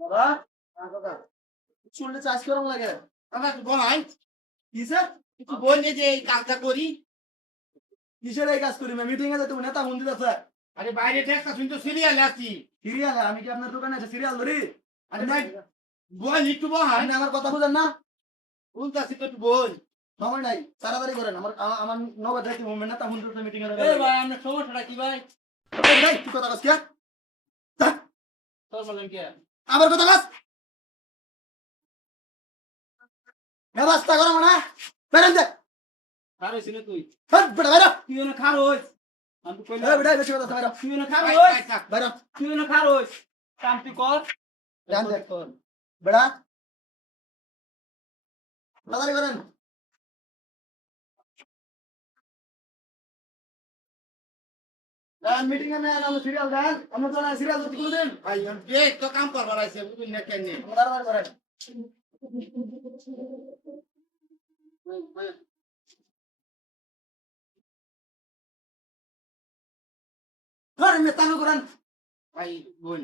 হ্যাঁ চুলটা চাষ করুন লাগে আমরা তো বলাই কিসের একটু বললে যে এই কাজটা করি। কিসের এই কাজ করি মিটিং এ তুমি নেতা মন্দির আছে আরে বাইরে ঠেকা শুনতে সিরিয়াল আছি। সিরিয়াল আমি কি আপনার দোকানে আছে সিরিয়াল ধরি আরে ভাই বল একটু বহাই আপনি আমার কথা বুঝেন না বলতাছি তো একটু বল। সময় নাই তাড়াতাড়ি করেন আমার নগদ যাইতে মুভমেন্ট নেতা মন্দির মিটিং এ এই ভাই আমরা সমস্যাটা কি ভাই? তুই কথা কাজ কে তোর বলেন কি? আবার কথা কাজ ব্যবস্থা করো না বেরেন দে খারো ছিল তুই। হট বেটা বেরো তুই না খারোস। আমি কইলা এই বেটা বেশি কথা বেরো তুই না ভাই, খারোস। ভাই, থাক। বেরো তুই না খারোস। কাম তুই কর। ধ্যান দে বেটা তাড়াতাড়ি করেন মিটিং এ নেন আমরা সিরিয়াল দেন আমরা তো সিরিয়াল করতে কোনদিন ভাই কে তো কাম করবার আছে বুঝুন না কেন? তাড়াতাড়ি করেন করেন মেতানো করেন ভাই বল।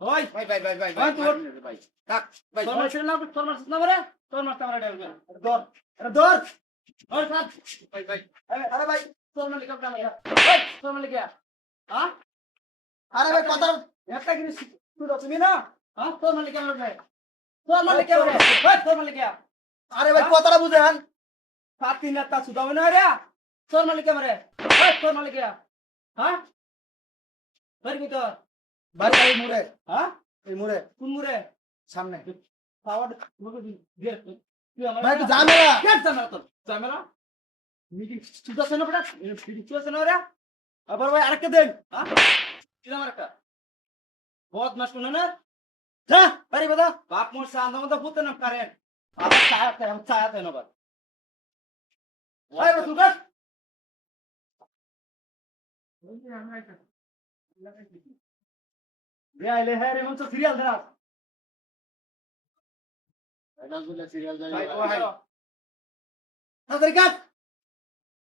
ওই ভাই ভাই ভাই ভাই ভাই, তোর- ভাই থাক ভাই তোর মারছিস না তোর মারছিস না বলে তোর মারতে আমার ডেল দর আরে দর ওই সাথ ভাই ভাই আরে ভাই তোর মালিক কাম না। ওই তোর মালিক কে হ্যাঁ আরে ভাই কথা একটা জিনিস তুই তুমি না হ্যাঁ তোর মালিক কাম না। তোর মালিক কে রে? ওই তোর মালিক কে আরে ভাই কথাটা বুঝেন সাত দিন তা সুদাও না রে। তোর মালিক কাম রে? ওই তোর মালিক কে? হ্যাঁ? বাড়ি কই তোর? বাড়ি বাড়ি মুড়ে হ্যাঁ? এই মুড়ে কোন মুরে? সামনে পাওয়ার মুরে দে। তুই আমার ভাই তুই ঝামেলা কে জানা তোর? জামেলা? মিটিং সুদাছে না বড়া? মিটিং সুদাছে না রে? আবার ভাই আরেকটা দেন। হ্যাঁ? দিলাম আরেকটা। বহুত নষ্ট না? যা বাড়ি বাদা বাপ মোর সান্দা মতো পুতে না কারেন। আবার ছায়া দেন আবার। ভাই তুই কাট রে আইলে হ্যাঁ রে মন তো সিরিয়াল ধরা এটা বলে সিরিয়াল ভাই যায়। ভাই তাড়াতাড়ি কাট